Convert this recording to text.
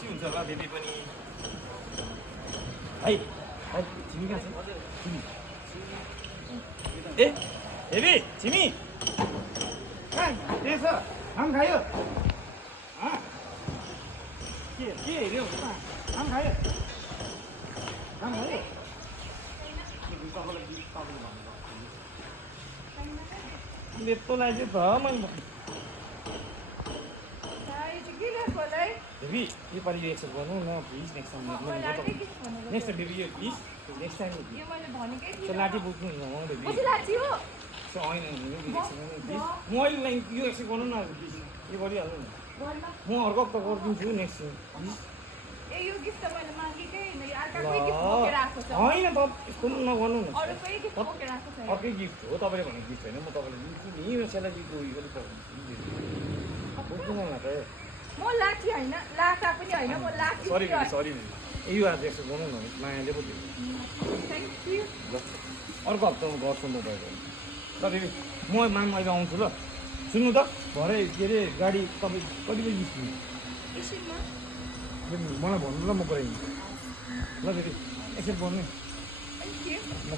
खुसी हुन्छ होला बेबी पनि है छिमी कहाँ छ छिमी ए बेबी छिमी कहाँ के छ आम खायो के हेऱ्यौ आम खायो आम खायो बेतोलाई चाहिँ त मैले बेबी योपालि एक्सेप्ट गर्नु न please next time next time baby यो प्लिज नेक्स्ट टाइम लाठी बोक्नु न बेबी होइन प्लिज म अहिले यो एक्सेप्ट गर्नु न प्लिज यो गरिहाल्नु न म अर्को हप्ता गरिदिन्छु नेक्स्ट होइन त यस्तो नगर्नु न अर्कै गिफ्ट हो तपाईँले भनेको गिफ्ट होइन म तपाईँलाई दिन्छु नि यो सेलारीको उयो पनि बोक्नु न त सरी सरी यो आज एक्सेप्ट गर्नु न मायाले पो ल अर्को हप्ता म गर्छु म तपाईँको ल बेबी म माम अहिले आउँछु ल सुन्नु त भरे के अरे गाडी तपाईँ कति बजी निस्किनु मलाई भन्नु ल म गराइदिन्छु ल बेबी एक्सेप्ट गर्नु ल